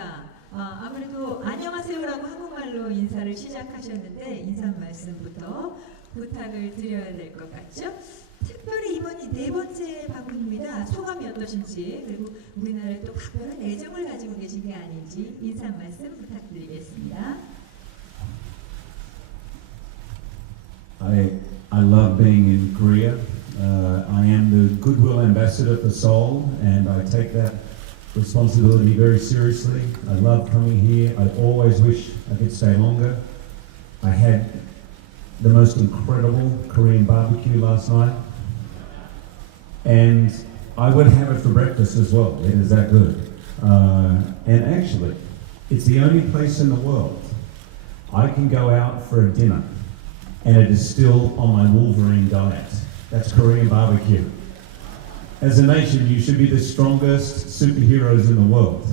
자, 아무래도 안녕하세요라고 한국말로 인사를 시작하셨는데 인사 말씀부터 부탁을 드려야 될 것 같죠? 특별히 이번이 네 번째 방문입니다. 소감이 어떠신지, 그리고 우리나라에 또 각별한 애정을 가지고 계신 게 아닌지 인사 말씀 부탁드리겠습니다. I love being in Korea. I am the goodwill ambassador for Seoul, and I take that responsibility very seriously. I love coming here. I always wish I could stay longer. I had the most incredible Korean barbecue last night, and I would have it for breakfast as well. It is that good. And actually, it's the only place in the world I can go out for a dinner and it is still on my Wolverine diet. That's Korean barbecue. As a nation, you should be the strongest superheroes in the world.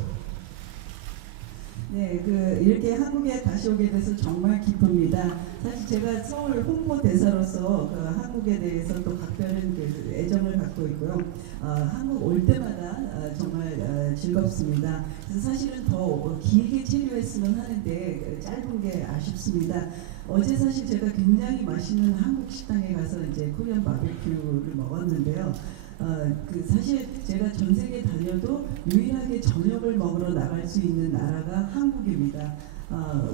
네, 이렇게 한국에 다시 오게 돼서 정말 기쁩니다. 사실 제가 서울 홍보 대사로서 한국에 대해서 또 각별한 애정을 갖고 있고요. 한국 올 때마다 정말 즐겁습니다. 그래서 사실은 더 길게 체류했으면 하는데 짧은 게 아쉽습니다. 어제 사실 제가 굉장히 맛있는 한국 식당에 가서 이제 코리안 바비큐를 먹었는데요. 사실 제가 전 세계 다녀도 유일하게 저녁을 먹으러 나갈 수 있는 나라가 한국입니다.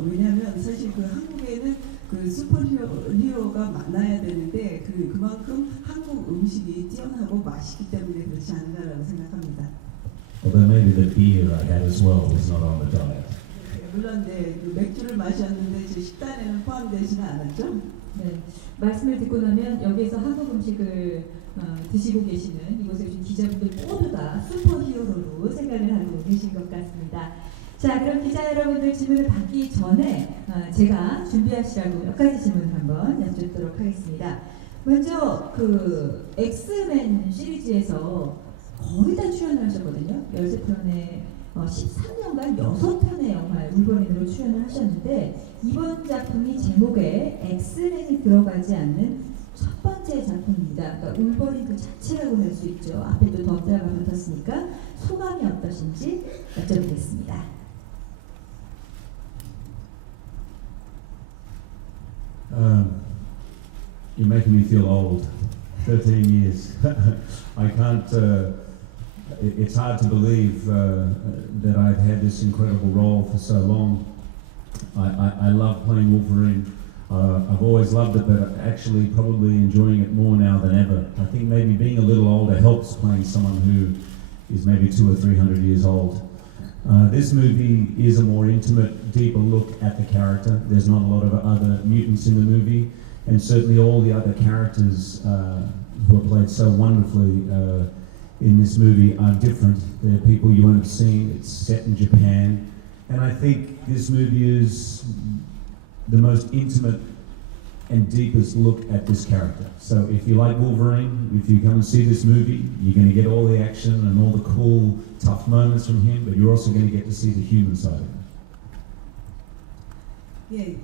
왜냐하면 사실 한국에는 슈퍼히어로가 많아야 되는데 그만큼 한국 음식이 뛰어나고 맛있기 때문에 그렇지 않은가라고 생각합니다. Although maybe the beer I had as well was not on the diet. 물론 맥주를 마셨는데 제 식단에는 포함되지는 않았죠. 네, 말씀을 듣고 나면 여기에서 한국 음식을 드시고 계시는 이곳에 오신 기자분들 모두 다 슈퍼히어로로 생각을 하고 계신 것 같습니다. 자, 그럼 기자 여러분들 질문을 받기 전에 제가 준비하시라고 몇 가지 질문을 한번 여쭙도록 하겠습니다. 먼저 엑스맨 시리즈에서 거의 다 출연을 하셨거든요. 13편에 13년간 6편의 영화에 울버린으로 출연을 하셨는데 이번 작품이 제목에 엑스맨이 들어가지 않는 첫 번째 작품입니다. 그러니까 울버린 그 자체라고 할 수 있죠. 앞에 또 덤자가 붙었으니까 소감이 어떠신지 여쭤보겠습니다. You're making me feel old. 13 years. I can't. It's hard to believe that I've had this incredible role for so long. I love playing Wolverine. I've always loved it, but actually probably enjoying it more now than ever. I think maybe being a little older helps playing someone who is maybe 200 or 300 years old. This movie is a more intimate, deeper look at the character. There's not a lot of other mutants in the movie, and certainly all the other characters who are played so wonderfully in this movie are different. They're people you won't have seen. It's set in Japan, and I think this movie is the most intimate and deepest look at this character. So if you like Wolverine, if you come and see this movie, you're going to get all the action and all the cool, tough moments from him, but you're also going to get to see the human side of him. 예,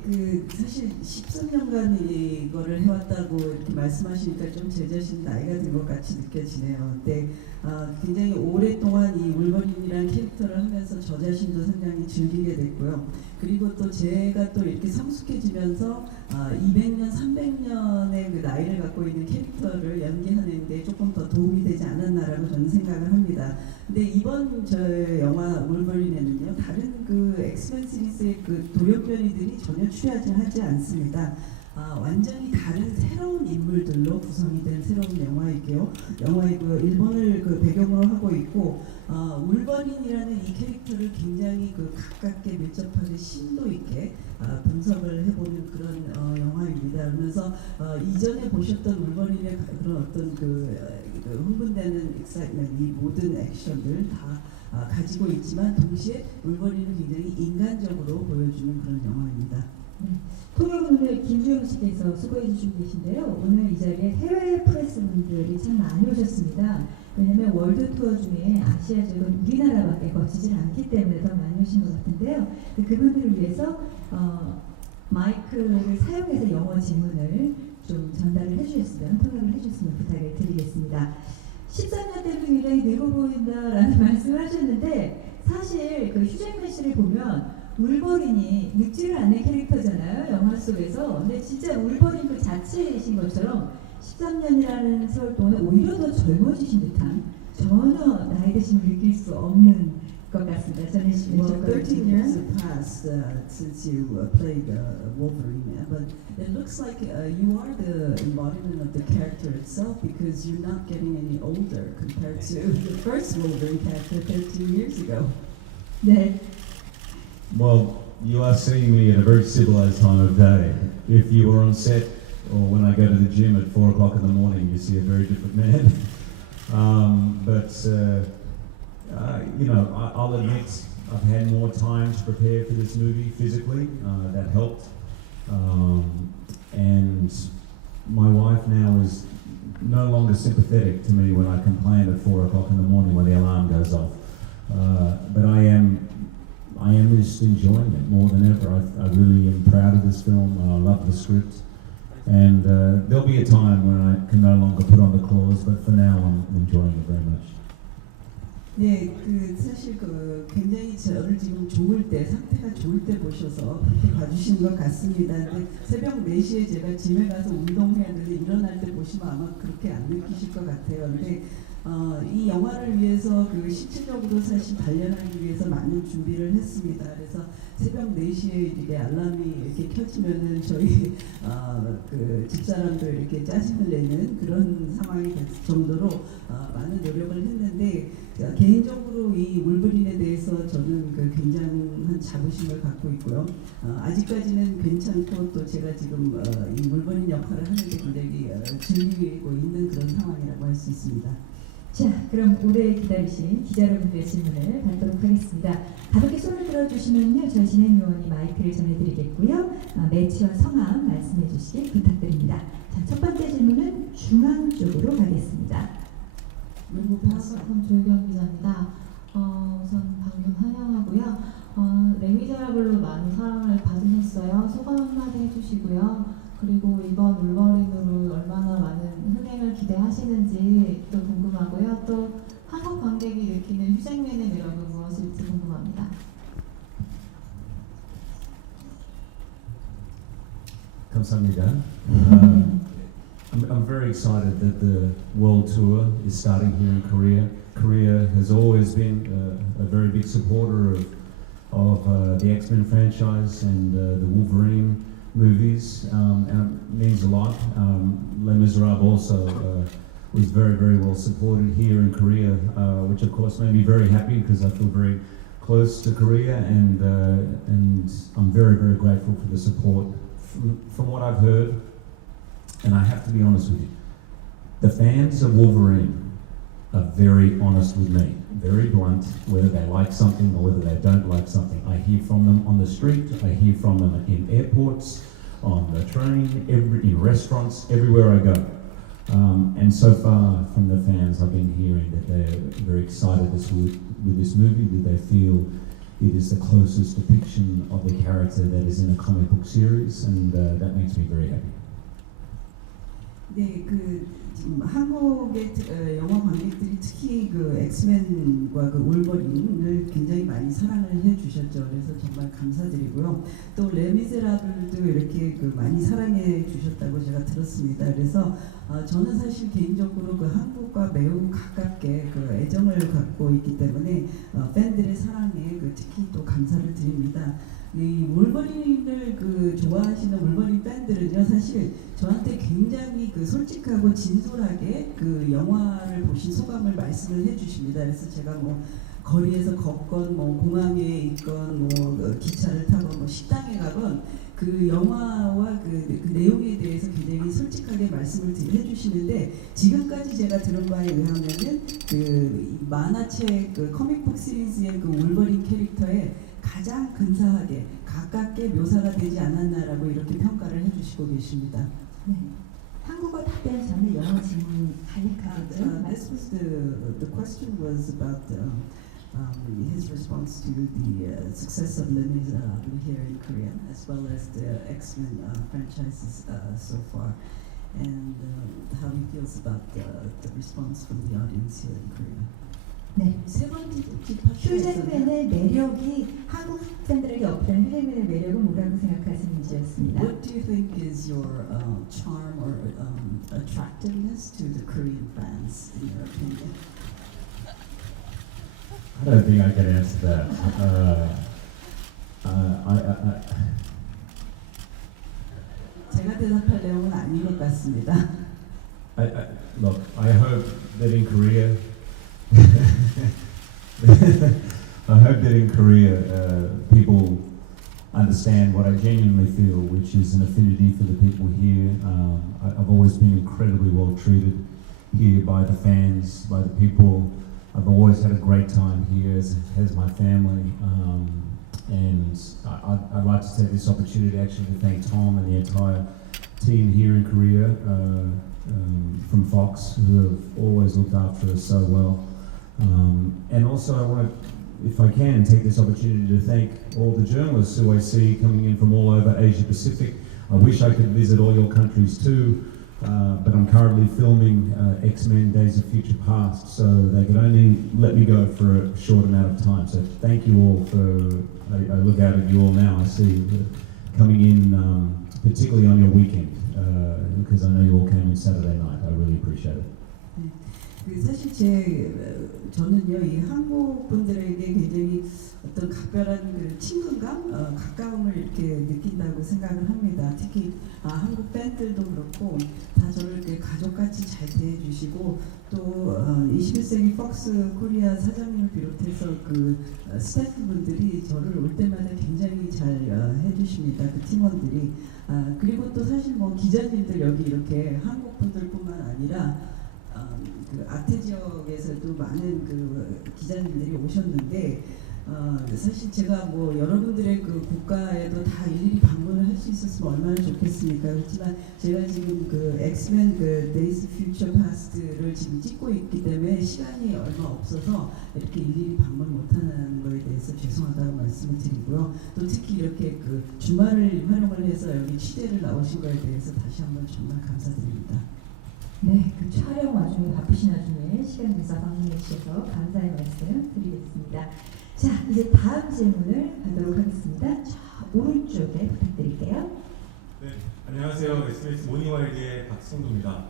사실 13년간 이거를 해왔다고 이렇게 말씀하시니까 좀 제 자신 나이가 든 것 같이 느껴지네요. 근데 굉장히 오랫동안 이 울버린이라는 캐릭터를 하면서 저 자신도 상당히 즐기게 됐고요. 그리고 또 제가 또 이렇게 성숙해지면서 200년, 300년의 나이를 갖고 있는 캐릭터를 연기하는데 조금 더 도움이 되지 않았나라고 저는 생각을 합니다. 근데 이번 저 영화 울버린에는요, 다른 엑스맨 시리즈의 돌연변이들이 전혀 취하지 않습니다. 완전히 다른 새로운 인물들로 구성이 된 새로운 영화이고요. 일본을 배경으로 하고 있고 울버린이라는 이 캐릭터를 굉장히 가깝게 밀접하게 심도 있게 분석을 해보는 그런 영화입니다. 그래서 이전에 보셨던 울버린의 그런 어떤 흥분되는 익사이트먼트, 이 모든 액션들 다 가지고 있지만 동시에 울버린은 굉장히 인간적으로 보여주는 그런 영화입니다. 네. 통역은 오늘 김주영 씨께서 수고해 주시고 계신데요. 오늘 이 자리에 해외 프레스분들이 참 많이 오셨습니다. 왜냐하면 월드 투어 중에 아시아 지역은 우리나라밖에 거치질 않기 때문에 더 많이 오신 것 같은데요. 그분들을 위해서 마이크를 사용해서 영어 질문을 좀 전달을 해주셨으면, 통역을 해주셨으면 부탁을 드리겠습니다. 13년 때도 굉장히 늙어 보인다라는 말씀을 하셨는데 사실 그 휴잭맨 씨를 보면 울버린이 늙지를 않는 캐릭터잖아요, 영화 속에서. 근데 진짜 울버린 그 자체이신 것처럼 13년이라는 세월 동안 오히려 더 젊어지신 듯한, 전혀 나이 드심을 느낄 수 없는 것 같습니다. 전해주시면 Well, 좋을 것 13 years 같습니다. have passed since you played Wolverine, but it looks like you are the embodiment of the character itself because you're not getting any older compared to the first Wolverine character 13 years ago. 네. Well, you are seeing me at a very civilized time of day. If you were on set or when I go to the gym at 4 o'clock in the morning, you see a very different man. You know, I'll admit I've had more time to prepare for this movie physically. That helped. And my wife now is no longer sympathetic to me when I complain at 4 o'clock in the morning when the alarm goes off. But I am just enjoying it more than ever. I really am proud of this film. I love the script. And there'll be a time when I can no longer put on the claws, but for now I'm enjoying it very much. 네, 사실 굉장히 저를 지금 좋을 때, 상태가 좋을 때 보셔서 그렇게 봐주시는 것 같습니다. 근데 새벽 4시에 제가 짐에 가서 운동해야 되는데 일어날 때 보시면 아마 그렇게 안 느끼실 것 같아요. 근데 이 영화를 위해서 실질적으로 사실 단련하기 위해서 많은 준비를 했습니다. 그래서 새벽 4시에 이렇게 알람이 이렇게 켜지면은 저희 집사람도 이렇게 짜증을 내는 그런 상황이 될 정도로 많은 노력을 했는데, 개인적으로 이 울버린에 대해서 저는 굉장한 자부심을 갖고 있고요. 아직까지는 괜찮고 또 제가 지금 이 울버린 역할을 하는데 굉장히 즐기고 있는 그런 상황이라고 할 수 있습니다. 자, 그럼 오래 기다리신 기자 여러분들의 질문을 받도록 하겠습니다. 가볍게 손을 들어주시면요, 저희 진행요원이 마이크를 전해드리겠고요. 매치와 성함 말씀해 주시길 부탁드립니다. 자, 첫 번째 질문은 중앙 쪽으로 가겠습니다. 그럼 조혜경 기자입니다. 우선 방금 환영하고요. 레미제라블로 많은 사랑을 받으셨어요. 소감 한마디 해주시고요. 그리고 이번 울버린으로 얼마나 많은 흥행을 기대하시는지 또 궁금하고요. 또 한국 관객이 느끼는 휴잭맨의 매력은 무엇일지 궁금합니다. 감사합니다. I'm very excited that the world tour is starting here in Korea. Korea has always been a very big supporter of the X-Men franchise and the Wolverine movies, and it means a lot. Les Miserables also was very, very well supported here in Korea, which of course made me very happy because I feel very close to Korea, and I'm very, very grateful for the support. From what I've heard, and I have to be honest with you, the fans of Wolverine are very honest with me, very blunt, whether they like something or whether they don't like something. I hear from them on the street, I hear from them in airports, on the train, in restaurants, everywhere I go. And so far from the fans, I've been hearing that they're very excited with this movie, that they feel it is the closest depiction of the character that is in a comic book series, and that makes me very happy. 네, 지금 한국의 영화 관객들이 특히 엑스맨과 울버린을 굉장히 많이 사랑을 해주셨죠. 그래서 정말 감사드리고요. 또 레미제라블도 이렇게 많이 사랑해 주셨다고 제가 들었습니다. 그래서 저는 사실 개인적으로 한국과 매우 가깝게 애정을 갖고 있기 때문에 팬들의 사랑에 특히 또 감사를 드립니다. 이 울버린을 좋아하시는 울버린 팬들은요, 사실 저한테 굉장히 솔직하고 진솔하게 영화를 보신 소감을 말씀을 해주십니다. 그래서 제가 거리에서 걷건 공항에 있건 기차를 타건 식당에 가건 영화와 그 내용에 대해서 굉장히 솔직하게 말씀을 해주시는데, 지금까지 제가 들은 바에 의하면은 만화책 코믹북 시리즈의 울버린 캐릭터에 가장 근사하게 가깝게 묘사가 되지 않았나라고 이렇게 평가를 해주시고 계십니다. 네. 한국어 답변 전에 영어 질문 간략하게. This was the question was about his response to the success of Les Miserables here in Korea, as well as the X-Men franchises so far, and how he feels about the response from the audience here in Korea. 네. 세 번째 집합에서 휴잭맨의 매력이 한국 팬들에게 어필한 휴잭맨의 매력은 뭐라고 생각하시는지였습니다. What do you think is your charm or attractiveness to the Korean fans, in your opinion? I don't think I can answer that. 제가 대답할 내용은 아닌 것 같습니다. Look, I hope that in Korea, I hope that in Korea people understand what I genuinely feel, which is an affinity for the people here. I've always been incredibly well treated here by the fans, by the people. I've always had a great time here, as has my family. And I'd like to take this opportunity actually to thank Tom and the entire team here in Korea from Fox, who have always looked after us so well. And also I want to, if I can, take this opportunity to thank all the journalists who I see coming in from all over Asia Pacific. I wish I could visit all your countries too, but I'm currently filming X-Men Days of Future Past, so they could only let me go for a short amount of time. So thank you all for, I look out at you all now, I see coming in, particularly on your weekend, because I know you all came in Saturday night. I really appreciate it. 그 사실 저는요 이 한국 분들에게 굉장히 어떤 각별한 그 친근감, 가까움을 이렇게 느낀다고 생각을 합니다. 특히 한국 팬들도 그렇고 다 저를 이렇게 가족같이 잘 대해주시고 또 21세기 폭스 코리아 사장님을 비롯해서 그 스태프분들이 저를 올 때마다 굉장히 잘 해주십니다. 그 팀원들이. 그리고 또 사실 뭐 기자님들 여기 이렇게 한국 분들뿐만 아니라 그 아태 지역에서도 많은 그 기자님들이 오셨는데 사실 제가 뭐 여러분들의 그 국가에도 다 일일이 방문을 할 수 있었으면 얼마나 좋겠습니까? 그렇지만 제가 지금 그 엑스맨 그 Days of Future Past를 지금 찍고 있기 때문에 시간이 얼마 없어서 이렇게 일일이 방문 못하는 거에 대해서 죄송하다고 말씀을 드리고요. 또 특히 이렇게 그 주말을 활용을 해서 여기 취재를 나오신 거에 대해서 다시 한번 정말 감사드립니다. 네, 그 촬영 와중에 바쁘신 와중에 시간 내서 방문해 주셔서 감사의 말씀 드리겠습니다. 자, 이제 다음 질문을 하도록 하겠습니다. 자, 오른쪽에 부탁드릴게요. 네, 안녕하세요. SBS 모닝와일드의 박성도입니다.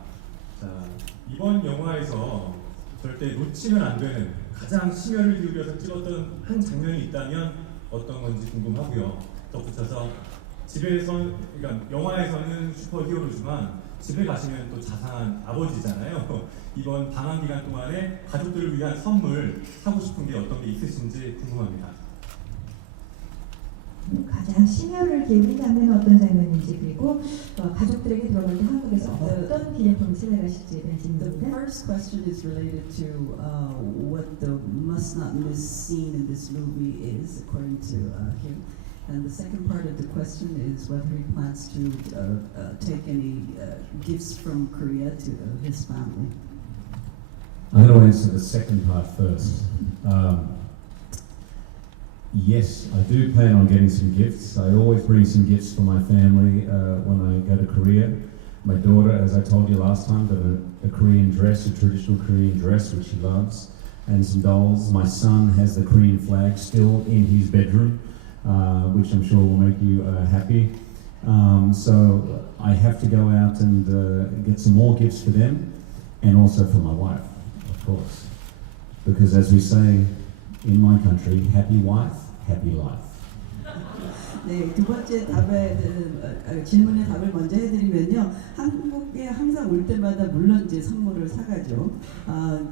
자, 이번 영화에서 절대 놓치면 안 되는 가장 심혈을 기울여서 찍었던 한 장면이 있다면 어떤 건지 궁금하고요. 덧붙여서 그러니까 영화에서는 슈퍼히어로지만 집에 가시면 또 자상한 아버지잖아요. 이번 방학 기간 동안에 가족들을 위한 선물 사고 싶은 게 어떤 게 있으신지 궁금합니다. 가장 심혈을 기울인 장면은 어떤 장면인지 그리고 가족들에게 들어갈 때 한국에서 어떤 기념품을 생각하실지에 대한 The 질문입니다. first question is related to what the must-not-miss scene in this movie is, according to him. And the second part of the question is whether he plans to take any gifts from Korea to his family. I'm going to answer the second part first. Yes, I do plan on getting some gifts. I always bring some gifts for my family when I go to Korea. My daughter, as I told you last time, got a Korean dress, a traditional Korean dress, which she loves, and some dolls. My son has the Korean flag still in his bedroom, which I'm sure will make you happy. So I have to go out and get some more gifts for them, and also for my wife, of course. Because as we say in my country, happy wife, happy life. 네, 두 번째 질문의 답을 먼저 해드리면요. 한국에 항상 올 때마다 물론 이제 선물을 사가죠.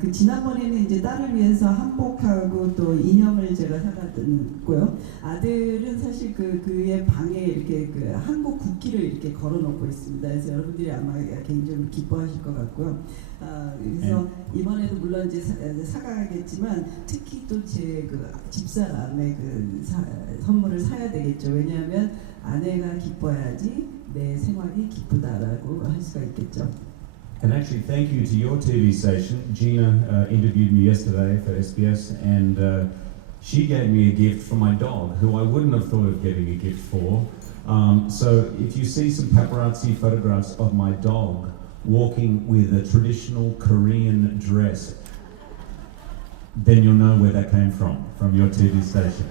그 지난번에는 이제 딸을 위해서 한복하고 또 인형을 제가 사갔고요. 아들은 사실 그의 방에 이렇게 그 한국 국기를 이렇게 걸어놓고 있습니다. 그래서 여러분들이 아마 개인적으로 기뻐하실 것 같고요. 그래서 이번에도 물론 이제 사가겠지만 특히 또 제 그 집사람의 그 선물을 사야 되겠죠. 왜냐하면 아내가 기뻐야지 내 생활이 기쁘다라고 할 수가 있겠죠. And actually, thank you to your TV station. Gina interviewed me yesterday for SBS, and she gave me a gift for my dog, who I wouldn't have thought of getting a gift for. So if you see some paparazzi photographs of my dog walking with a traditional Korean dress, then you'll know where that came from your TV station.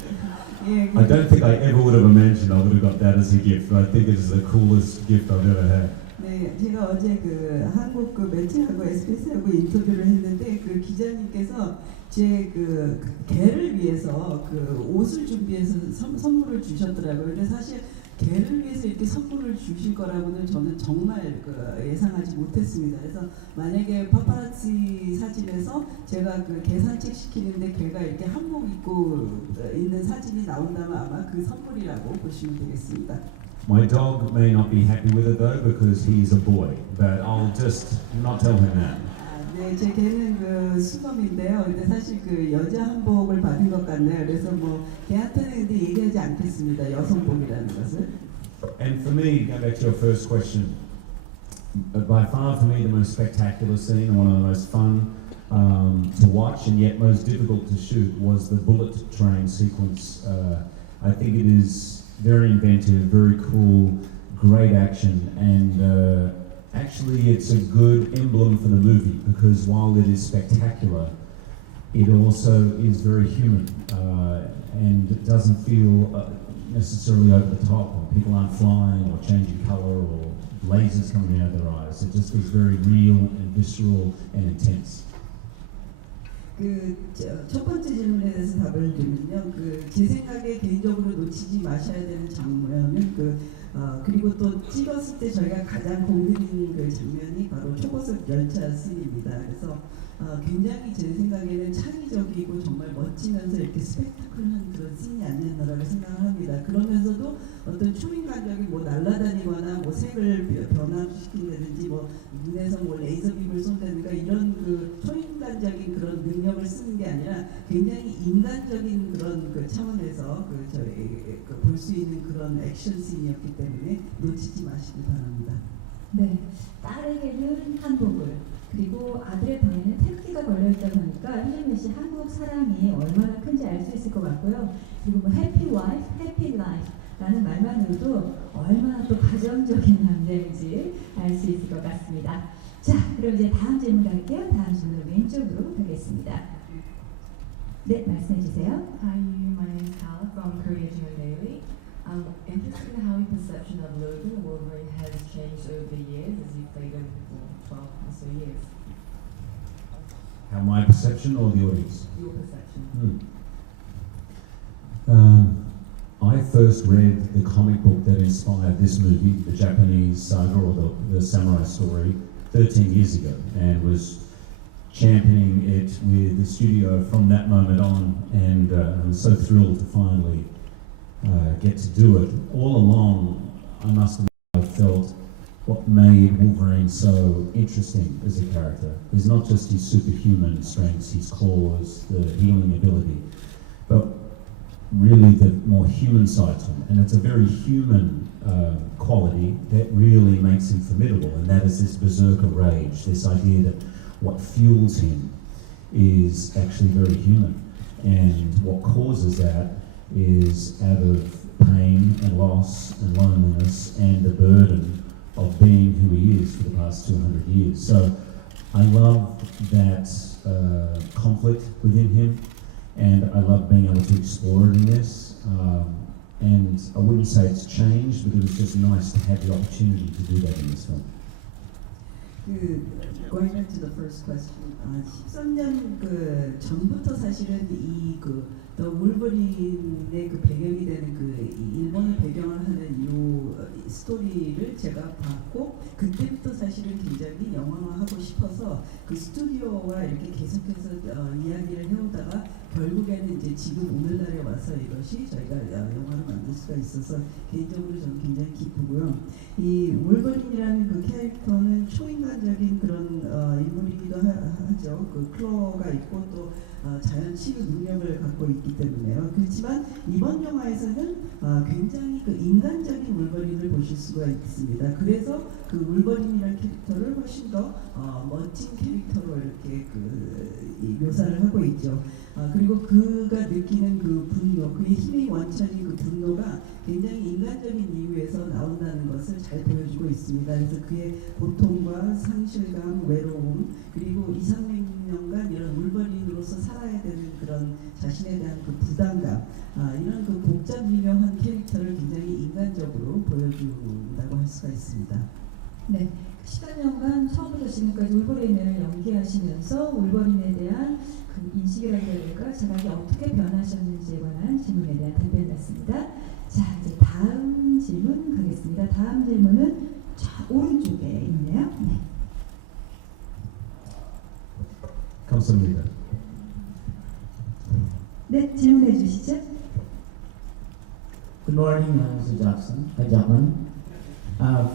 예, I don't think I ever would have imagined I would have got that as a gift, but I think it is the coolest gift I've ever had. 네, 제가 어제 그 한국 그 매체하고 SBS하고 인터뷰를 했는데 그 기자님께서 제 그 개를 위해서 그 옷을 준비해서 선물을 주셨더라고요. 근데 사실 개를 위해서 이렇게 선물을 주실 거라고는 저는 정말 그 예상하지 못했습니다. 그래서 만약에 파파라치 사진에서 제가 그 개 산책 시키는데 개가 이렇게 한복 입고 있는 사진이 나온다면 아마 그 선물이라고 보시면 되겠습니다. My dog may not be happy with it though because he's a boy, but I'll just not tell him that. 네, 제 개는 그 수검인데요. 근데 사실 그 여자 한복을 받은 것 같네요. 그래서 뭐 개한테는 근데 얘기하지 않겠습니다. 여성복이라는 것을. And for me, going back to your first question, by far for me the most spectacular scene, one of the most fun to watch and yet most difficult to shoot was the bullet train sequence. I think it is very inventive, very cool, great action, and actually it's a good emblem for the movie because while it is spectacular, it also is very human and it doesn't feel necessarily over the top, or people aren't flying or changing colour or lasers coming out of their eyes. It just feels very real and visceral and intense. 첫 번째 질문에 대해서 답을 드리면요. 제 생각에 개인적으로 놓치지 마셔야 되는 장면은 그리고 또 찍었을 때 저희가 가장 공들인 그 장면이 바로 초고속 열차 씬입니다. 그래서 굉장히 제 생각에는 창의적이고 정말 멋지면서 이렇게 스펙타클한 그런 씬이 아니었나라고 생각을 합니다. 그러면서도 어떤 초인간적인 뭐 날아다니거나 뭐 색을 변화시킨다든지 뭐 눈에서 뭐 레이저빔을 쏜다든가 이런 그 초인간적인 그런 능력을 쓰는 게 아니라 굉장히 인간적인 그런 그 차원에서 저희 볼 수 있는 그런 액션 씬이었기 때문에 놓치지 마시기 바랍니다. 네, 딸에게는 한복을 그리고 아들의 방에는 태극기가 걸려있다고 하니까 휴잭맨 씨 한국 사랑이 얼마나 큰지 알 수 있을 것 같고요. 그리고 뭐 해피 와이프, 해피 라이프 라는 말만으로도 얼마나 또 가정적인 남자인지 알 수 있을 것 같습니다. 자, 그럼 이제 다음 질문 갈게요. 다음 질문 왼쪽으로 가겠습니다. 네, 말씀해 주세요. Hi, my name is Carla from Korea Daily. I'm interested in how your perception of Logan and Wolverine has changed over the years as you've played them for 12 or so years. How my perception or the audience? Your perception. I first read the comic book that inspired this movie, the Japanese saga or the samurai story, 13 years ago, and was championing it with the studio from that moment on, and I'm so thrilled to finally get to do it. All along, I must admit, I felt what made Wolverine so interesting as a character is not just his superhuman strengths, his claws, the healing ability, but really the more human side to him. And it's a very human quality that really makes him formidable, and that is this berserker rage, this idea that what fuels him is actually very human, and what causes that is out of pain and loss and loneliness and the burden of being who he is for the past 200 years. So I love that conflict within him, and I love being able to explore it in this. And I wouldn't say it's changed, but it was just nice to have the opportunity to do that in this film. Going back to the first question, 13년 전부터 사실은 더 울버린의 배경이 되는 일본을 배경을 하는 이 스토리를 제가 봤고 그때부터 사실은 굉장히 영화화하고 싶어서 그 스튜디오와 이렇게 계속해서 이야기를 해오다가 결국에는 이제 지금 오늘날에 와서 이것이 저희가 영화로 만들 수가 있어서 개인적으로 저는 굉장히 기쁘고요. 이 울버린이라는 그 캐릭터는 초인간적인 그런 인물이기도 하죠. 그 클로가 있고 또 자연 치유 능력을 갖고 있기 때문에요. 그렇지만 이번 영화에서는 굉장히 인간적인 울버린을 보실 수가 있습니다. 그래서 그 울버린이라는 캐릭터를 훨씬 더 멋진 캐릭터로 이렇게 묘사를 하고 있죠. 그리고 그리고 그가 느끼는 그 분노, 그의 힘의 원천인 그 분노가 굉장히 인간적인 이유에서 나온다는 것을 잘 보여주고 있습니다. 그래서 그의 고통과 상실감, 외로움, 그리고 2, 300년간 이런 울버린으로서 살아야 되는 그런 자신에 대한 그 부담감, 이런 그 복잡 미묘한 캐릭터를 굉장히 인간적으로 보여준다고 할 수가 있습니다. 네, 10년간 처음부터 지금까지 울버린을 연기하시면서 울버린에 대한 그 인식이랄까 자각이 어떻게 변하셨는지에 관한 질문에 대한 답변이었습니다. 자, 이제 다음 질문 가겠습니다. 다음 질문은 오른쪽에 있네요. 네. 감사합니다. 네, 질문해 주시죠. Good morning, Mr. Jackson. Hi, Jackman.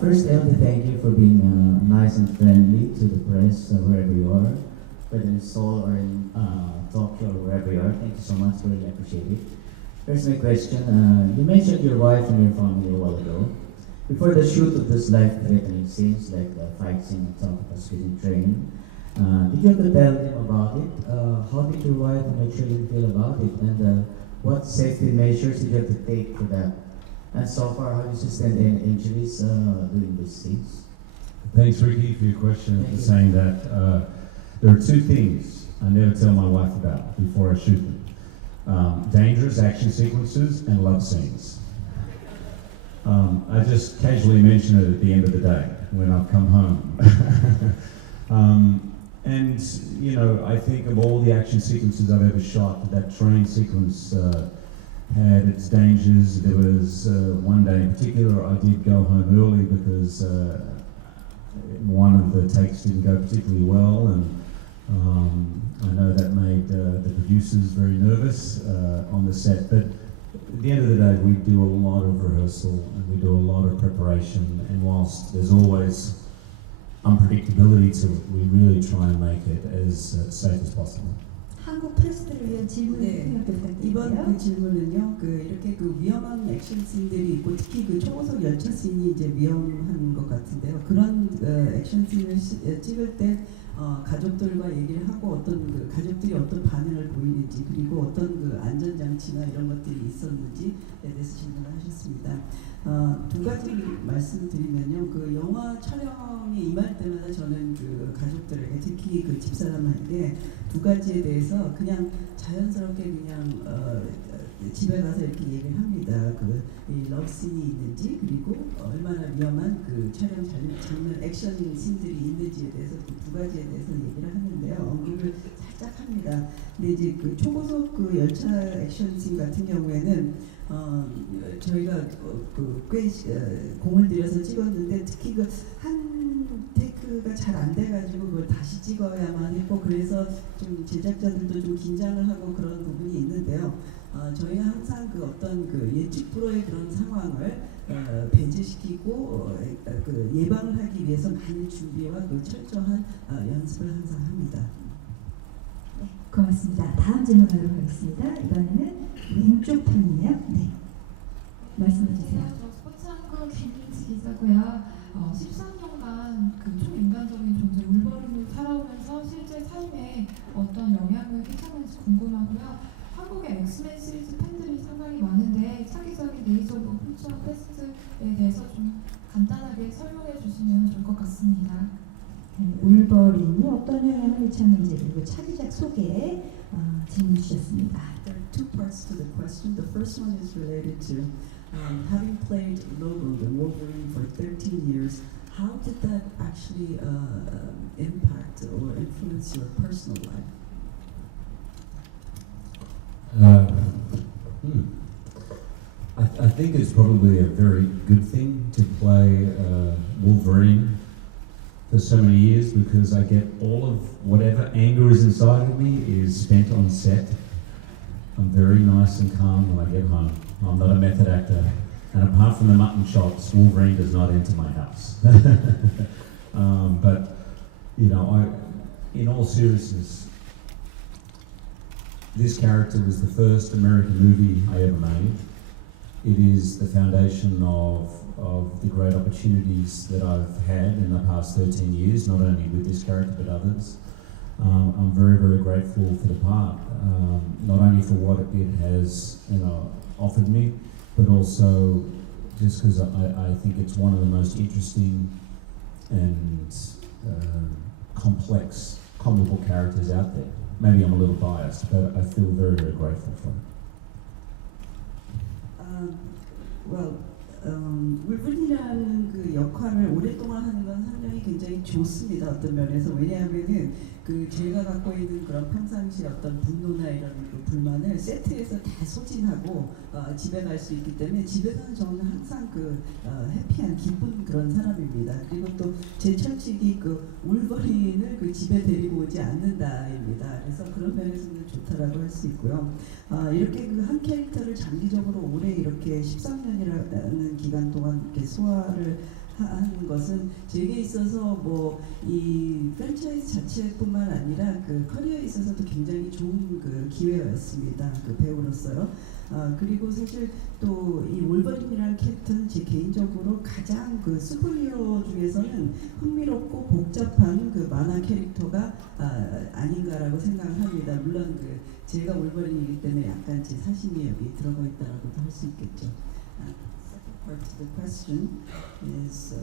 First, I want to thank you for being nice and friendly to the press wherever you are, whether in Seoul or in Tokyo or wherever you are. Thank you so much. Really appreciate it. Here's my question. You mentioned your wife and your family a while ago. Before the shoot of this life-threatening scenes like the fight scene at South Pacific train, did you have to tell them about it? How did your wife and your children feel about it? And what safety measures did you have to take for that? And so far, how did you sustain any injuries during these scenes? Thanks, Ricky, for your question. Thank you. Saying that there are two things I never tell my wife about before I shoot them. Dangerous action sequences and love scenes. I just casually mention it at the end of the day when I've come home. And, you know, I think of all the action sequences I've ever shot, that train sequence had its dangers. There was one day in particular I did go home early because one of the takes didn't go particularly well, and I know that made the producers very nervous on the set. But at the end of the day, we do a lot of rehearsal and we do a lot of preparation, and whilst there's always unpredictability to it, we really try and make it as safe as possible. 한국 프레스들을 위한 질문 네, 이번 그 부탁드립니다. 질문은요, 이렇게 그 위험한 액션 씬들이 있고 특히 그 초고속 열차 씬이 이제 위험한 것 같은데요. 그런 액션 씬을 찍을 때 가족들과 얘기를 하고 어떤 그 가족들이 어떤 반응을 보이는지, 그리고 어떤 그 안전장치나 이런 것들이 있었는지에 대해서 질문을 하셨습니다. 두 가지 말씀드리면요, 그 영화 촬영에 임할 때마다 저는 그 가족들에게, 특히 그 집사람에게 두 가지에 대해서 그냥 자연스럽게 그냥 집에 가서 이렇게 얘기를 합니다. 이 럽씬이 있는지, 그리고 얼마나 위험한 그 촬영 장면, 액션 씬들이 있는지에 대해서 그 두 가지에 대해서 얘기를 하는데요. 언급을 살짝 합니다. 근데 이제 그 초고속 그 열차 액션 씬 같은 경우에는 저희가 꽤 공을 들여서 찍었는데, 특히 그 한 테이크가 잘 안 돼가지고 그걸 다시 찍어야만 했고, 그래서 좀 제작자들도 좀 긴장을 하고 그런 부분이 있는데요. 저희가 항상 그 어떤 그 예측 불허의 그런 상황을 배제시키고 그 예방을 하기 위해서 많은 준비와 그 철저한 연습을 항상 합니다. 네, 고맙습니다. 다음 질문으로 가겠습니다. 이번에는 왼쪽 편이네요. 네, 말씀해 주세요. 저 스포츠한국 김민지 기자고요. 13년간 그 초인간적인 존재 울버린을 살아오면서 실제 삶에 어떤 영향을 끼쳤는지 궁금하고요. 한국의 엑스맨 시리즈 팬들이 상당히 많은데 차기작인 레이저 오브 퓨처 패스트에 대해서 좀 간단하게 설명해 주시면 좋을 것 같습니다. 네, 울버린이 어떤 영향을 미쳤는지, 그리고 차기작 소개 질문 주셨습니다. There are two parts to the question. The first one is related to having played Lobo, the Wolverine, for 13 years. How did that actually impact or influence your personal life? I think it's probably a very good thing to play Wolverine for so many years, because I get all of whatever anger is inside of me is spent on set. I'm very nice and calm when I get home. I'm not a method actor, and apart from the mutton chops, Wolverine does not enter my house. But you know, in all seriousness, this character was the first American movie I ever made. It is the foundation of the great opportunities that I've had in the past 13 years, not only with this character but others. I'm very, very grateful for the part, not only for what it has, offered me, but also just because I think it's one of the most interesting and complex, comical characters out there. Maybe I'm a little biased, but I feel very, very grateful for it. 울버린이라는 그 역할을 오랫동안 하는 건 상당히 굉장히 좋습니다. 어떤 면에서. 왜냐하면은 그 제가 갖고 있는 그런 평상시 어떤 분노나 이런 그 불만을 세트에서 다 소진하고 집에 갈 수 있기 때문에 집에서는 저는 항상 그 해피한 기쁜 그런 사람입니다. 그리고 또 제 철칙이 그 울버린을 그 집에 데리고 오지 않는다입니다. 그래서 그런 면에서는 좋다라고 할 수 있고요. 이렇게 그 한 캐릭터를 장기적으로 오래 이렇게 13년이라는 기간 동안 이렇게 소화를 하는 것은 제게 있어서 뭐 이 프랜차이즈 자체뿐만 아니라 그 커리어에 있어서도 굉장히 좋은 그 기회였습니다. 그 배우로서요. 그리고 사실 또 이 wolverine이라는 캐릭터는 제 개인적으로 가장 그 슈퍼히어로 중에서는 흥미롭고 복잡한 그 만화 캐릭터가 아닌가라고 생각을 합니다. 물론 그 제가 wolverine이기 때문에 약간 제 사심이 여기 들어가 있다라고도 할 수 있겠죠. Part of the question is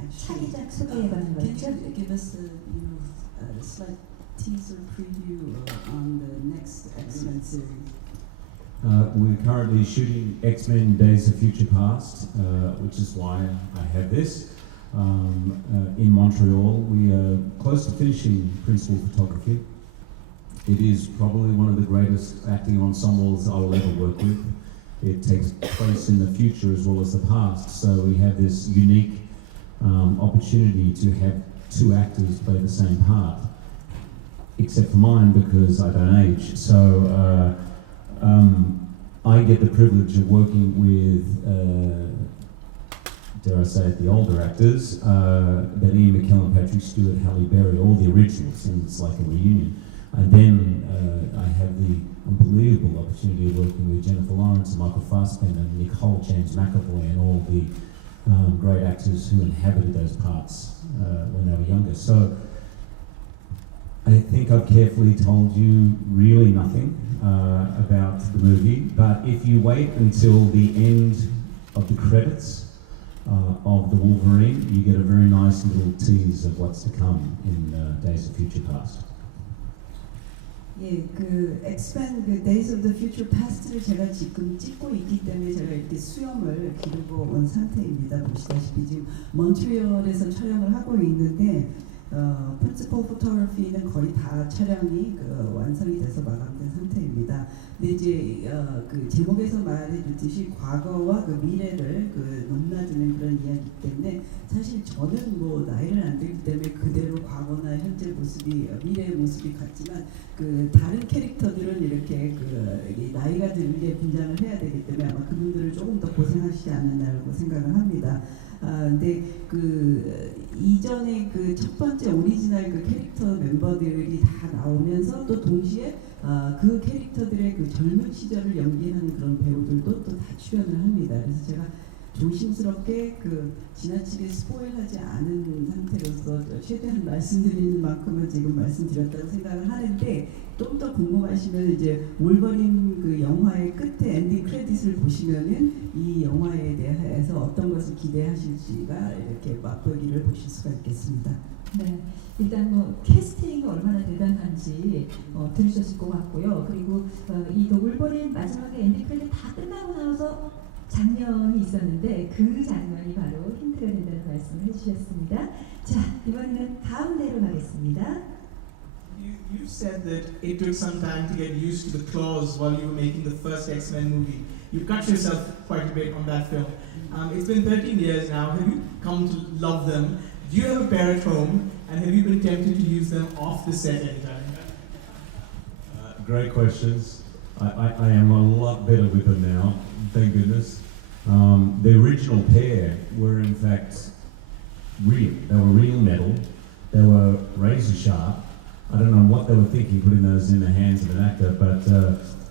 actually. 차기작 소개해가는 Can 거죠? you give us a slight teaser preview on the next X-Men series? We're currently shooting X-Men Days of Future Past, which is why I have this. In Montreal, we are close to finishing principal photography. It is probably one of the greatest acting ensembles I will ever work with. It takes place in the future as well as the past, so we have this unique opportunity to have two actors play the same part, except for mine because I don't age. So I get the privilege of working with, dare I say it, the older actors, but Ian McKellen, Patrick Stewart, Halle Berry, all the originals, and it's like a reunion. And then I have the unbelievable opportunity of working with Jennifer Lawrence and Michael Fassbender and Nicole James McAvoy and all the great actors who inhabited those parts when they were younger. So I think I've carefully told you really nothing about the movie, but if you wait until the end of the credits of the Wolverine, you get a very nice little tease of what's to come in Days of Future Past. 예, 그 엑스맨 그 Days of the Future Past를 제가 지금 찍고 있기 때문에 제가 이렇게 수염을 기르고 온 상태입니다. 보시다시피 지금 몬트리올에서 촬영을 하고 있는데 프린시펄 포토그래피는 거의 다 촬영이 그 완성이 돼서 마감된 상태입니다. 근데 이제 그 제목에서 말해줬듯이 과거와 그 미래를 그 넘나드는 그런 이야기이기 때문에 사실 저는 뭐 나이를 안 들기 때문에 그대로 과거나 현재 모습이 미래의 모습이 같지만 그 다른 캐릭터들은 이렇게 그 나이가 들게 분장을 해야 되기 때문에 아마 그분들을 조금 더 고생하시지 않는다고 생각을 합니다. 근데 그 이전에 그 첫 번째 오리지널 그 캐릭터 멤버들이 다 나오면서 또 동시에 그 캐릭터들의 그 젊은 시절을 연기하는 그런 배우들도 또 다 출연을 합니다. 그래서 제가 조심스럽게 그 지나치게 스포일하지 않은 상태로서 최대한 말씀드리는 만큼은 지금 말씀드렸다고 생각을 하는데 좀 더 궁금하시면 이제 wolverine 그 영화의 끝에 엔딩 크레딧을 보시면은 이 영화에 대해서 어떤 것을 기대하실지가 이렇게 맛보기를 보실 수가 있겠습니다. 네, 일단 뭐 캐스팅이 얼마나 대단한지 들으셨을 것 같고요. 그리고 이 wolverine 마지막에 엔딩 크레딧 다 끝나고 나서 장면이 있었는데 그 장면이 바로 힌트가 된다는 말씀을 해주셨습니다. 자, 이번에는 다음 대로 가겠습니다. You said that it took some time to get used to the claws while you were making the first X-Men movie. You cut yourself quite a bit on that film. It's been 13 years now. Have you come to love them? Do you have a pair at home? And have you been tempted to use them off the set anytime? Great questions. I am a lot better with them now, thank goodness. The original pair were in fact real. They were real metal. They were razor sharp. I don't know what they were thinking putting those in the hands of an actor, but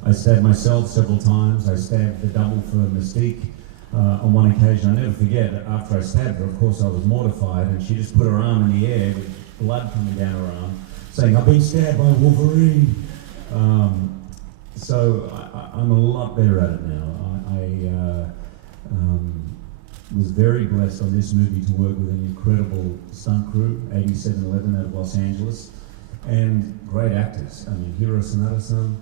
I stabbed myself several times. I stabbed the double for Mystique on one occasion. I'll never forget, after I stabbed her, of course I was mortified, and she just put her arm in the air with blood coming down her arm. saying, "I've been stabbed by Wolverine." So I'm a lot better at it now. I was very blessed on this movie to work with an incredible stunt crew, 8711 out of Los Angeles, and great actors. I mean, Hiro Sanada-san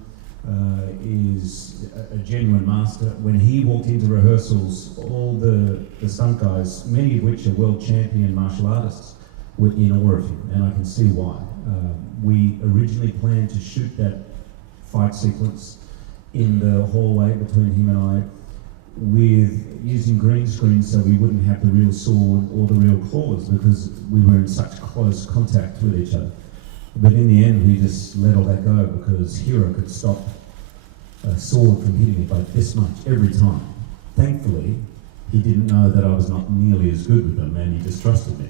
is a genuine master. When he walked into rehearsals, all the stunt guys, many of which are world champion martial artists, were in awe of him, and I can see why. We originally planned to shoot that fight sequence in the hallway between him and I, with using green screen so we wouldn't have the real sword or the real claws because we were in such close contact with each other. But in the end we just let all that go because Hiro could stop a sword from hitting me by this much every time. Thankfully, he didn't know that I was not nearly as good with them and he just trusted me.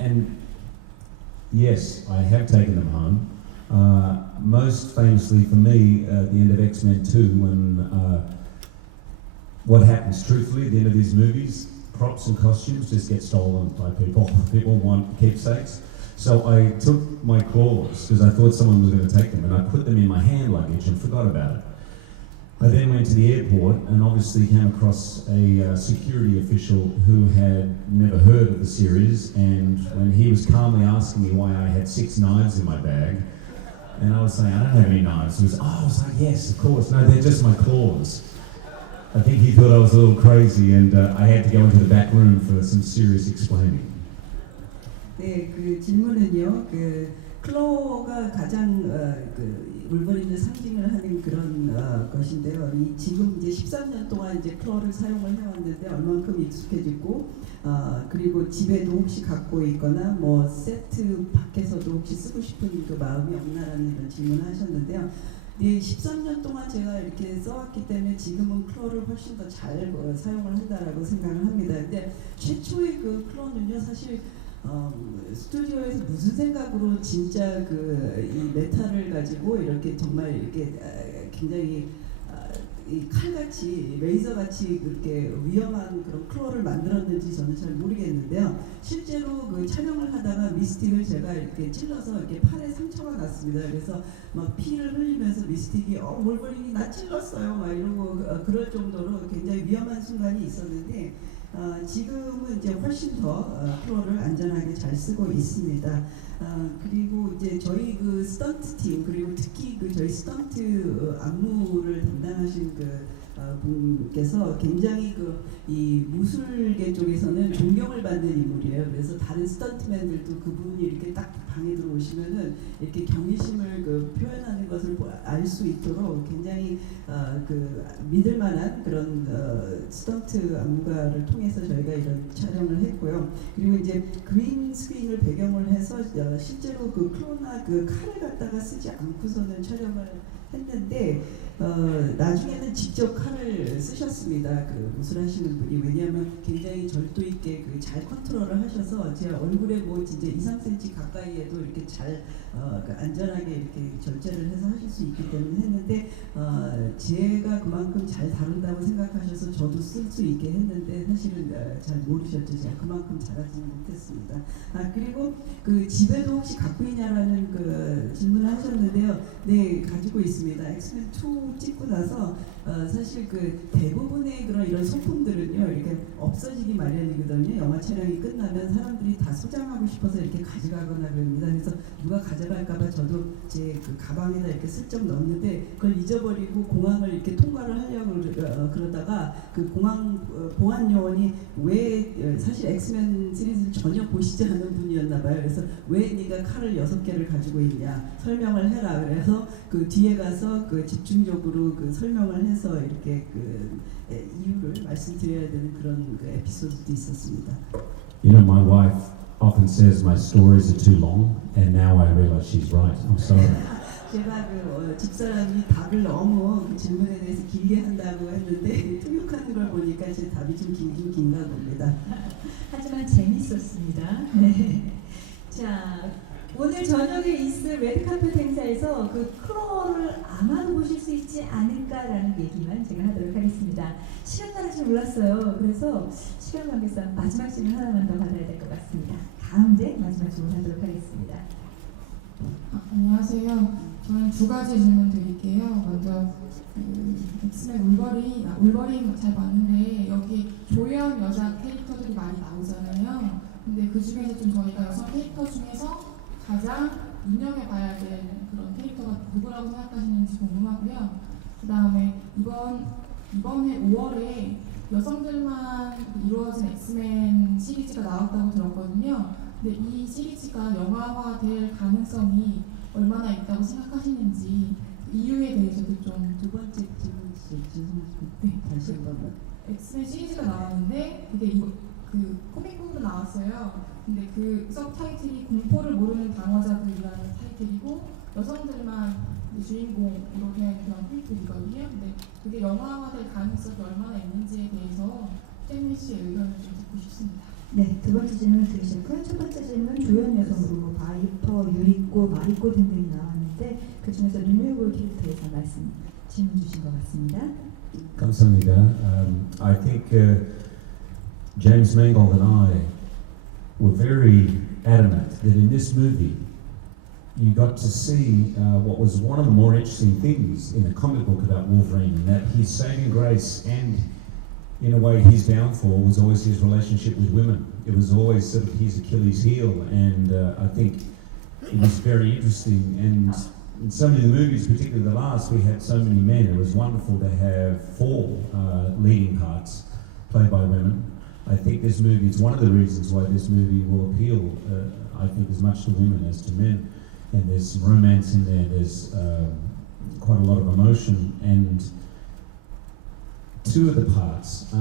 And yes, I have taken them home. Most famously for me, at the end of X-Men 2, when what happens truthfully at the end of these movies, props and costumes just get stolen by people. People want keepsakes. So I took my claws, because I thought someone was going to take them, and I put them in my hand luggage and forgot about it. I then went to the airport and obviously came across a security official who had never heard of the series, and when he was calmly asking me why I had 6 knives in my bag, and I was saying, I don't have any knives. He was, I was like, yes, of course. No, they're just my claws. I think he thought I was a little crazy, and I had to go into the back room for some serious explaining. 네, 그 질문은요, 그 클로가 가장 그 울버린을 상징을 하는 그런 것인데요. 이 지금 이제 13년 동안 이제 클로를 사용을 해왔는데 얼만큼 익숙해지고, 그리고 집에도 혹시 갖고 있거나 뭐 세트 밖에서도 혹시 쓰고 싶은 그 마음이 없나라는 이런 질문을 하셨는데요. 네, 13년 동안 제가 이렇게 써왔기 때문에 지금은 클로를 훨씬 더 잘 사용을 한다라고 생각을 합니다. 근데 최초의 그 클로는요, 사실 스튜디오에서 무슨 생각으로 진짜 그 이 메탈을 가지고 이렇게 정말 이렇게 굉장히 이 칼같이 레이저같이 그렇게 위험한 그런 클로를 만들었는지 저는 잘 모르겠는데요. 실제로 그 촬영을 하다가 미스틱을 제가 이렇게 찔러서 이렇게 팔에 상처가 났습니다. 그래서 막 피를 흘리면서 미스틱이 wolverine이 나 찔렀어요 막 이러고 그럴 정도로 굉장히 위험한 순간이 있었는데 지금은 이제 훨씬 더 클로를 안전하게 잘 쓰고 있습니다. 그리고 이제 저희 그 스턴트 팀, 그리고 특히 그 저희 스턴트 안무를 담당하신 그 분께서 굉장히 그 이 무술계 쪽에서는 존경을 받는 인물이에요. 그래서 다른 스턴트맨들도 그분이 이렇게 딱 방에 들어오시면은 이렇게 경외심을 그 표현하는 것을 알 수 있도록 굉장히 그 믿을 만한 그런 스턴트 안무가를 통해서 저희가 이런 촬영을 했고요. 그리고 이제 그린 스크린을 배경을 해서 실제로 그 클로나 그 칼을 갖다가 쓰지 않고서는 촬영을 했는데 나중에는 직접 칼을 쓰셨습니다. 그 무술하시는 분이. 왜냐하면 굉장히 절도 있게 그 잘 컨트롤을 하셔서 제 얼굴에 뭐 진짜 2-3cm 가까이에도 이렇게 잘 그 안전하게 이렇게 절제를 해서 하실 수 있기 때문에 했는데 제가 그만큼 잘 다룬다고 생각하셔서 저도 쓸 수 있게 했는데 사실은 잘 모르셨죠. 제가 그만큼 잘하지는 못했습니다. 그리고 그 집에도 혹시 갖고 있냐라는 그 질문을 하셨는데요. 네, 가지고 있습니다. 엑스맨 2 찍고 나서 사실 그 대부분의 그런 이런 소품들은요 이렇게 없어지기 마련이거든요. 영화 촬영이 끝나면 사람들이 다 소장하고 싶어서 이렇게 가져가거나 그럽니다. 그래서 누가 가져갈까봐 저도 제 그 가방에다 이렇게 슬쩍 넣었는데 그걸 잊어버리고 공항을 이렇게 통과를 하려고 그러다가 그 공항 보안 요원이 왜 사실 엑스맨 시리즈를 전혀 보시지 않은 분이었나봐요. 그래서 왜 네가 칼을 6개를 가지고 있냐 설명을 해라. 그래서 그 뒤에 가서 그 집중적으로 그 설명을 해서 이렇게 그 이유를 말씀드려야 되는 그런 그 에피소드도 있었습니다. You know, my wife often says my stories are too long, and now I realize she's right. I'm sorry. 제가 그 집사람이 답을 너무 그 질문에 대해서 길게 한다고 했는데 통역하는 걸 보니까 제 답이 좀 길긴 긴가 봅니다. 하지만 재밌었습니다. 네. 자, 오늘 저녁에 있을 레드카펫 행사에서 그 클로를 아마도 보실 수 있지 않을까라는 얘기만 제가 하도록 하겠습니다. 시간 가는 줄 몰랐어요. 그래서 시간 관계상 마지막 질문 하나만 더 받아야 될 것 같습니다. 가운데 마지막 질문하도록 하겠습니다. 안녕하세요. 저는 두 가지 질문 드릴게요. 먼저 엑스맨 울버린 잘 봤는데 여기 조연 여자 캐릭터들이 많이 나오잖아요. 근데 그 중에서 좀 저희가 여성 캐릭터 중에서 가장 눈여겨봐야 될 그런 캐릭터가 누구라고 생각하시는지 궁금하고요. 그 다음에 이번에 5월에 여성들만 이루어진 엑스맨 시리즈가 나왔다고 들었거든요. 근데 이 시리즈가 영화화될 가능성이 얼마나 있다고 생각하시는지 이유에 대해서도 좀 두 번째 질문 죄송합니다. 네. 다시 한 번만. 엑스맨 시리즈가 나왔는데 그게 그 코믹북으로 나왔어요. 근데 그 서브타이틀이 공포를 모르는 방어자들이라는 타이틀이고 여성들만 주인공으로 된 그런 타이틀이거든요. 근데 그게 영화화될 가능성이 얼마나 있는지에 대해서 휴잭맨 씨의 의견을 좀 듣고 싶습니다. 네, 두 번째 질문을 들으셨고요. 첫 번째 질문 조연 여성으로 뭐 바이퍼, 유리꼬, 마리꼬 등등이 나왔는데 그 중에서 눈여볼 캐릭터에서 질문 주신 것 같습니다. 감사합니다. I think James Mangold and I were very adamant that in this movie you got to see what was one of the more interesting things in a comic book about Wolverine, and that his saving grace and in a way his downfall was always his relationship with women. It was always sort of his Achilles heel, and I think it was very interesting. And in so many of the movies, particularly the last, we had so many men. It was wonderful to have 4 leading parts played by women. I think this movie is one of the reasons why this movie will appeal, I think, as much to women as to men. And there's some romance in there, there's quite a lot of emotion, and 2 of the parts,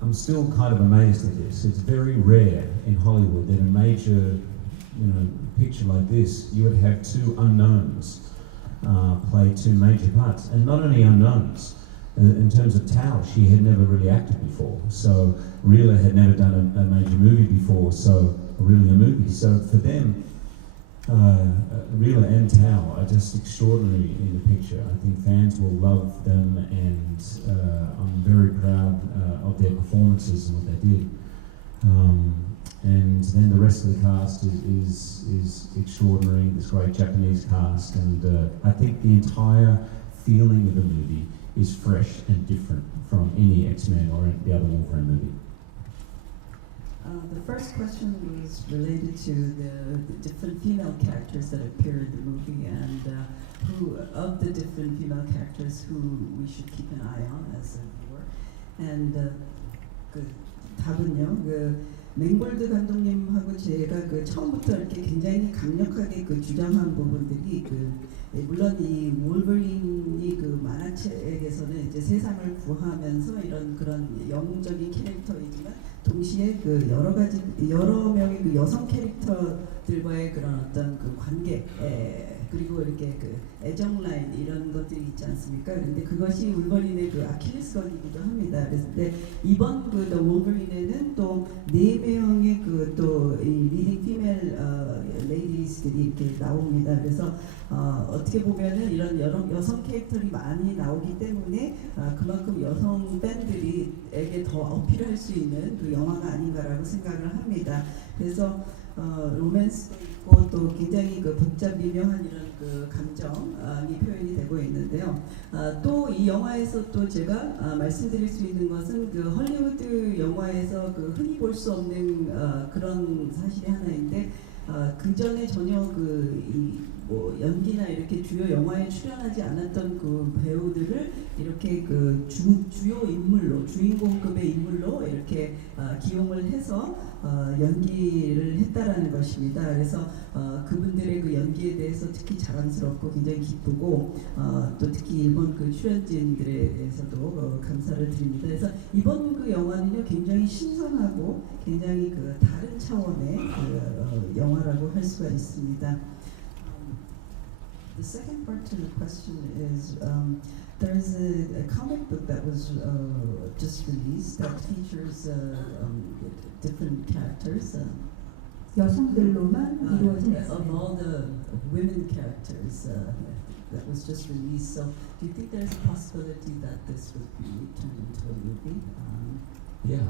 I'm still kind of amazed at this. It's very rare in Hollywood that a major, picture like this, you would have 2 unknowns play 2 major parts, and not only unknowns. In terms of Tao, she had never really acted before, so Rila had never done a major movie before, so really a movie. So for them, Rila and Tao are just extraordinary in the picture. I think fans will love them, and I'm very proud of their performances and what they did. And then the rest of the cast is extraordinary. This great Japanese cast, and I think the entire feeling of the movie is fresh and different from any X-Men or the other Wolverine movie. The first question was related to the different female characters that appear in the movie, and who of the different female characters who we should keep an eye on as a viewer. And 그 답은요, 맹골드 감독님하고 제가 처음부터 이렇게 굉장히 강력하게 주장한 부분들이 물론 이 wolverine이 만화책에서는 이제 세상을 구하면서 이런 그런 영웅적인 캐릭터이지만 동시에 여러 명의 여성 캐릭터들과의 그런 어떤 관계 그리고 이렇게 애정 라인 이런 것들이 있지 않습니까? 그런데 그것이 울버린의 아킬레스건이기도 합니다. 그래서 이번 The Wolverine에는 또 4명의 또 리딩 피멜 레이디스들이 이렇게 나옵니다. 그래서 어떻게 보면은 이런 여성 캐릭터들이 많이 나오기 때문에 그만큼 여성 팬들에게 더 어필할 수 있는 영화가 아닌가라고 생각을 합니다. 그래서 로맨스도 있고 또 굉장히 복잡 미묘한 이런 감정이 표현이 되고 있는데요. 또 이 영화에서 또 제가 말씀드릴 수 있는 것은 헐리우드 영화에서 흔히 볼 수 없는 그런 사실이 하나인데 그 전에 전혀 연기나 이렇게 주요 영화에 출연하지 않았던 배우들을 이렇게 주요 인물로 주인공급의 인물로 이렇게 기용을 해서 연기를 했다라는 것입니다. 그래서 그분들의 연기에 대해서 특히 자랑스럽고 굉장히 기쁘고 또 특히 일본 출연진들에 대해서도 감사를 드립니다. 그래서 이번 영화는요 굉장히 신선하고 굉장히 다른 차원의 영화라고 할 수가 있습니다. The second part to the question is there's a comic book that was just released that features different characters. 여성들로만 이루어진 of all the women characters that was just released. So do you think there's a possibility that this would be turned into a movie? Yeah,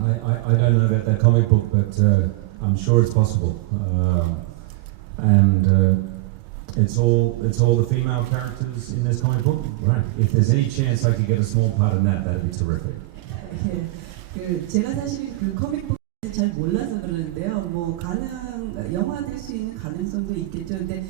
I don't know about that comic book, but I'm sure it's possible. And it's all the female characters in this comic book. Right. If there's any chance I could get a small part in that, that'd be terrific. 예, 그 제가 사실 그 커믹북 잘 몰라서 그러는데요. 뭐 영화 될 수 있는 가능성도 있겠죠. 근데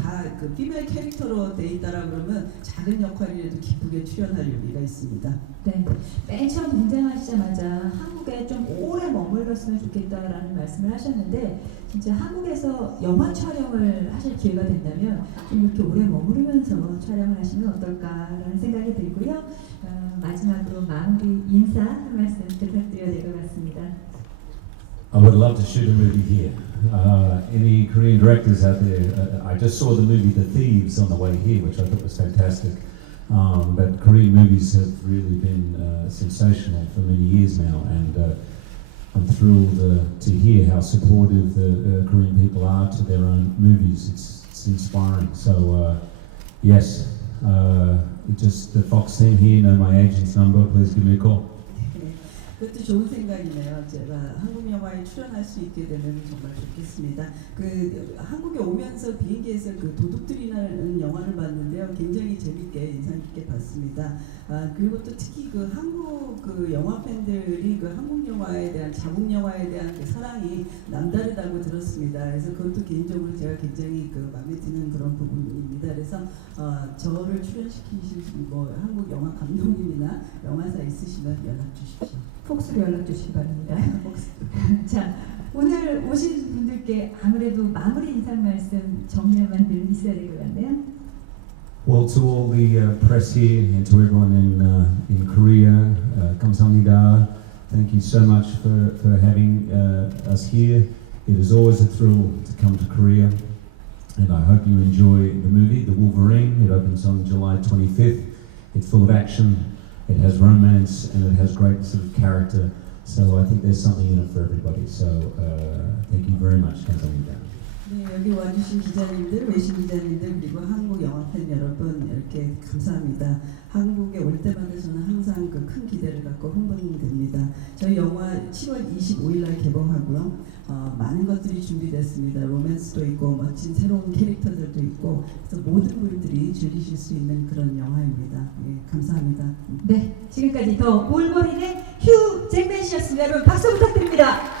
다 그 피메일 캐릭터로 돼 있다라 그러면 작은 역할이라도 기쁘게 출연할 용의가 있습니다. 네, 맨 처음 등장하시자마자 한국에 좀 오래 머물렀으면 좋겠다라는 말씀을 하셨는데 진짜 한국에서 영화 촬영을 하실 기회가 된다면 좀 이렇게 오래 머무르면서 촬영을 하시면 어떨까라는 생각이 들고요. 마지막으로 마무리 인사 한 말씀 부탁드려야 될 것 같습니다. I would love to shoot a movie here. Any Korean directors out there? I just saw the movie The Thieves on the way here, which I thought was fantastic. But Korean movies have really been sensational for many years now, and I'm thrilled to hear how supportive the Korean people are to their own movies. It's inspiring. So yes, just the Fox team here know my agent's number. Please give me a call. 그것도 좋은 생각이네요. 제가 한국 영화에 출연할 수 있게 되면 정말 좋겠습니다. 그 한국에 오면서 비행기에서 그 도둑들이라는 영화를 봤는데요. 굉장히 재밌게 인상 깊게 봤습니다. 그리고 또 특히 그 한국 그 영화 팬들이 그 한국 영화에 대한 자국 영화에 대한 그 사랑이 남다르다고 들었습니다. 그래서 그것도 개인적으로 제가 굉장히 그 마음에 드는 그런 부분입니다. 그래서 저를 출연시키실 뭐 한국 영화 감독님이나 영화사 있으시면 연락 주십시오. 폭스로 연락 주시기 바랍니다. 자, 오늘 오신 분들께 아무래도 마무리 인사 말씀 정리만 늘 있어야 될 것 같네요. Well, to all the press here and to everyone in Korea, 감사합니다. Thank you so much for having us here. It is always a thrill to come to Korea, and I hope you enjoy the movie, The Wolverine. It opens on July 25th. It's full of action. It has romance and it has great sort of character. So I think there's something in it for everybody. So thank you very much. 감사합니다. 네, 여기 와주신 기자님들, 외신 기자님들 그리고 한국 영화팬 여러분 이렇게 감사합니다. 한국에 올 때마다 저는 항상 그 큰 기대를 갖고 흥분됩니다. 저희 영화 7월 25일 날 개봉하고요. 많은 것들이 준비됐습니다. 로맨스도 있고 멋진 새로운 캐릭터들도 있고 그래서 모든 분들이 즐기실 수 있는 그런 영화입니다. 예, 감사합니다. 네, 지금까지 더 wolverine의 휴잭맨 씨였습니다. 여러분 박수 부탁드립니다.